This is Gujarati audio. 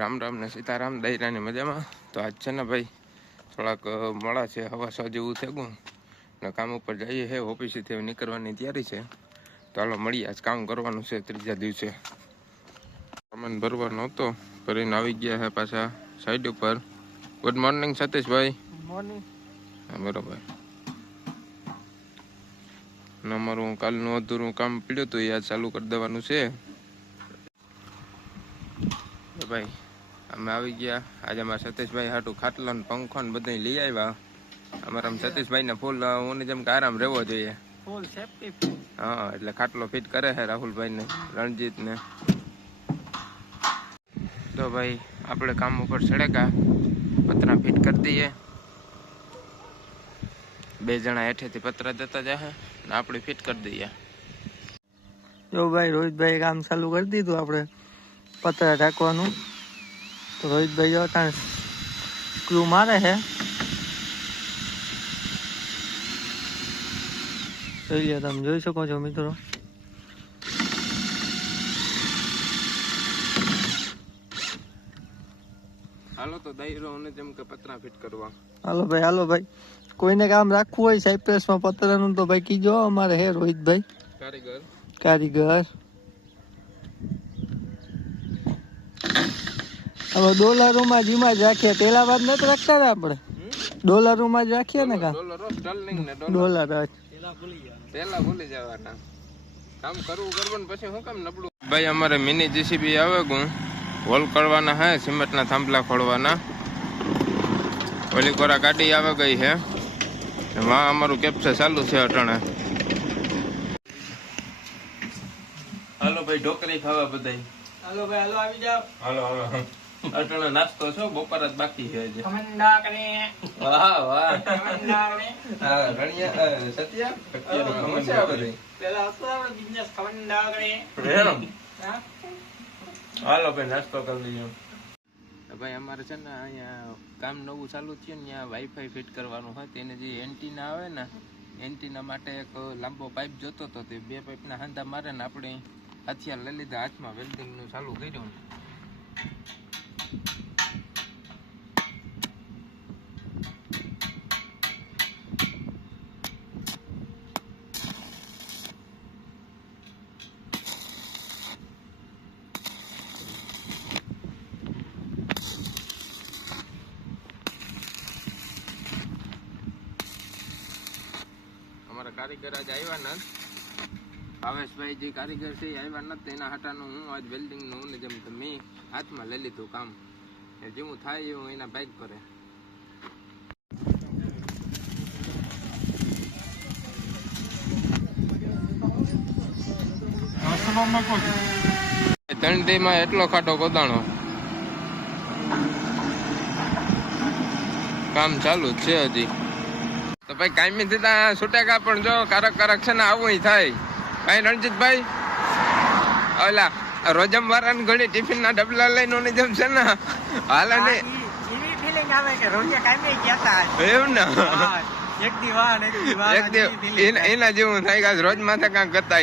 રામ રામ ને સીતારામ દૈરાની મજામાં. તો આજ છે ને ભાઈ થોડાક મોડા છે, હવા 6 જેવું થઈ ગયું ને કામ ઉપર જઈએ છે. ઓફિસેથી નીકળવાની તૈયારી છે. તો હાલો મળીએ, આજ કામ કરવાનું છે ત્રીજા દિવસે. સામાન ભરવાનો હતો, ભરીને આવી ગયા છે પાછા સાઈડ ઉપર. Good morning Satishbhai. મોર્નિંગ. હા બરોબર. ને અમારું કાલનું અધૂરું કામ પડ્યું હતું, યાદ ચાલુ કરી દેવાનું છે ભાઈ. અમે આવી ગયા આજે અમારા સતીશભાઈ હાટું ખાટલા ને પંખો ને બધા લઈ આવ્યા. અમારા સતીશભાઈ ને ફૂલ ઓની જેમ કે આરામ રહેવો જોઈએ. ફૂલ સેફટી ફૂલ. હા, એટલે ખાટલો ફિટ કરે છે રાહુલભાઈ ને રણજીત ને. તો ભાઈ આપણે કામ ઉપર ચડેગા, પતરા ફિટ કરી દઈએ. 2 જણા હેઠેથી પતરા દેતા જાય ને આપણે ફિટ કરી દઈએ. જો ભાઈ રોહિતભાઈ કામ ચાલુ કરી દીધું, આપણે પતરા ઢાંકવાનું. તો રોહિતભાઈ અત્યારે સ્ક્રૂ મારે છે. જોઈ લો, તમે જોઈ શકો છો મિત્રો. હાલો તો દાયરો ને જેમ કે પતરા ફિટ કરવા. હાલો ભાઈ કોઈને કામ રાખવું હોય સાયપ્રેસમાં પતરાનું તો ભાઈ કીજો, અમારે હે રોહિતભાઈ કારીગર. હવે ડોલરોમાં જીમાં જ રાખીએ, પેલા વાત નથી રાખતા ને આપણે, ડોલરોમાં જ રાખીએ ને કામ. ડોલર પેલા ભૂલી જવાના, કામ કરવું પછી શું કામ નબળું. ભાઈ અમારે મિની જીસીબી આવે ગું હોલ કરવાના હે, સિમેન્ટના થાંભલા ખોડવાના. ઓલી કોરા ગાડી આવે ગઈ છે, એમાં અમારું કેપ્ચર ચાલુ છે અટાણે. હાલો ભાઈ ઢોકરી ખાવા બધા. હાલો ભાઈ હાલો આવી જાવ. હાલો અટાણે નાસ્તો છો, બપોર જ બાકી છે હજી. ખમંડા કરે. વાહ વાહ. ખમંડા કરે. હા રણિયા સત્યા ખમશે આ બધી. પેલા હતો આપણે બિઝનેસ ખમંડા કરે. એમ. હાલો ભાઈ નાસ્તો કરી લઈએ. ભાઈ અમારે છે ને અહીંયા કામ નવું ચાલુ થયું ને, ત્યાં વાઈફાઈ ફિટ કરવાનું હોય. તેને જે એન્ટીના આવે ને, એન્ટીના માટે એક લાંબો પાઇપ જોતો હતો. તે 2 પાઇપના હાંધા મારે ને આપણે હથિયાર લઈ લીધા હાથમાં, વેલ્ડિંગનું ચાલુ કર્યું. કારીગર આજ આવ્યા નથી, ભાવેશભાઈ જે કારીગર છે એ આવ્યા નથી. એના હાટાનું હું આજ વેલ્ડિંગનું ને જેમ મેં હાથમાં લઈ લીધું કામ. જેવું થાય એવું એના બાઇક કરે. તણદીમાં એટલો ખાટો કોદાણો, કામ ચાલુ જ છે હજી. તો ભાઈ કાયમી થતા છૂટેગા, પણ જો કારક છે ને આવું થાય. ભાઈ રણજીતભાઈ ઓલા રોજમ વાળા ઘણી ટિફિન ના ડબલા લઈને જેમ છે ને હાલે ને એવી ફીલિંગ આવે કે રોજે કાયમી ગયા એમ ને. એક દી એના જેવું થાય કે રોજ માથે કાંક કરતા.